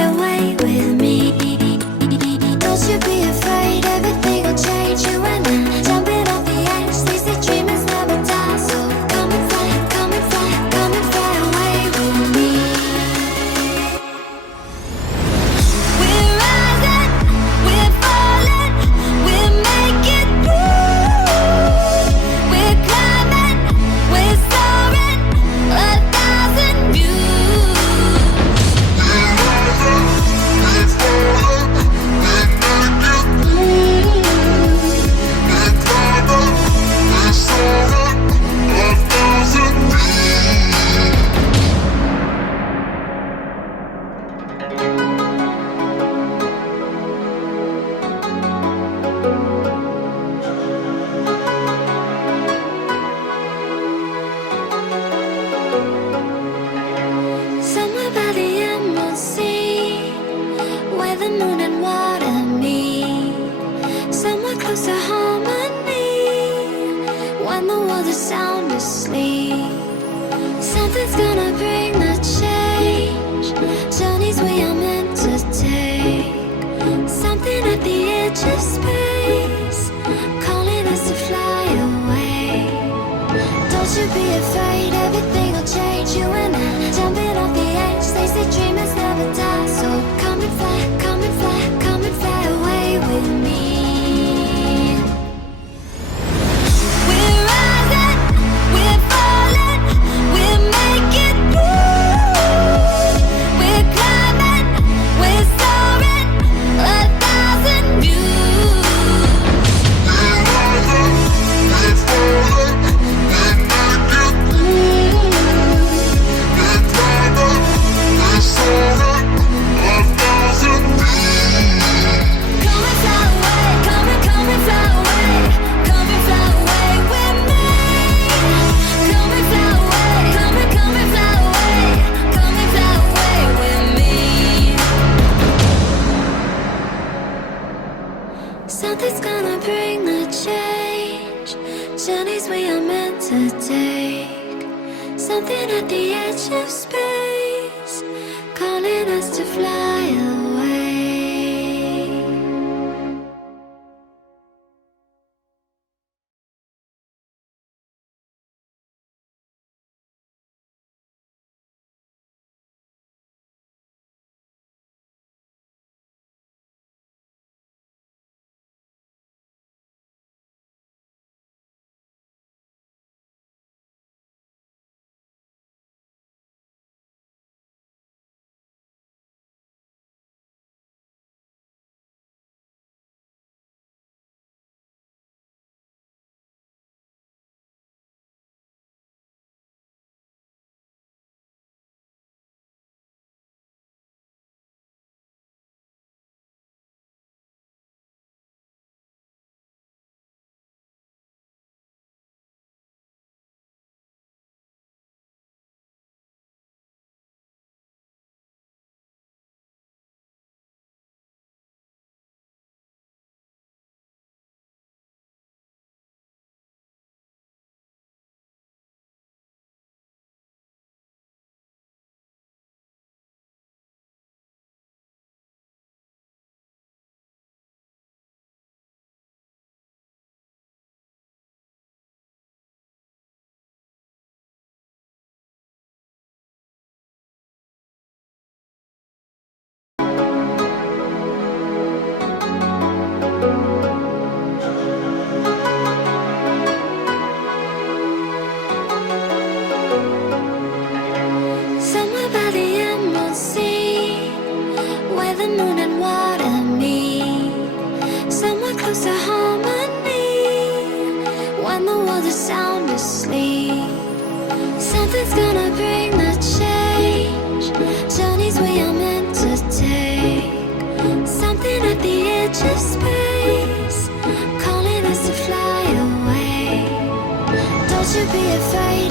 away with me. Don't you be afraid, everything will change. You and I jumping off the edge. They say dreamers never die, so come and fly, come and fly, come and fly away with me. We're rising, we're falling, we're making through. We're climbing, we're soaring, 1,000 views. Somewhere by the emerald sea, where the moon and water meet. Somewhere close to harmony, when the world is sound asleep. Something's gonna bring the change, journeys we are meant to take. Something at the edge of space, calling us to fly away. Don't you be afraid, everything will change. You and I jumping off the edge. They say dreamers never die, so come and fly, come and fly, come and fly away with me. We're rising, we're falling, we're making through. We're climbing, we're soaring, 1,000 views. Come and fly away, come and fly away, come and fly away with me. Come and fly away, come and fly away, come and fly away with me. Something's gonna bring the change, journeys we are meant to take. Something at the edge of space, calling us to fly away. Somewhere by the emerald sea, where the moon and water meet. Somewhere close to harmony, when the world is sound asleep. Something's gonna bring the change, journeys we are meant to take. Something at the edge of space, calling us to fly away. Don't you be afraid,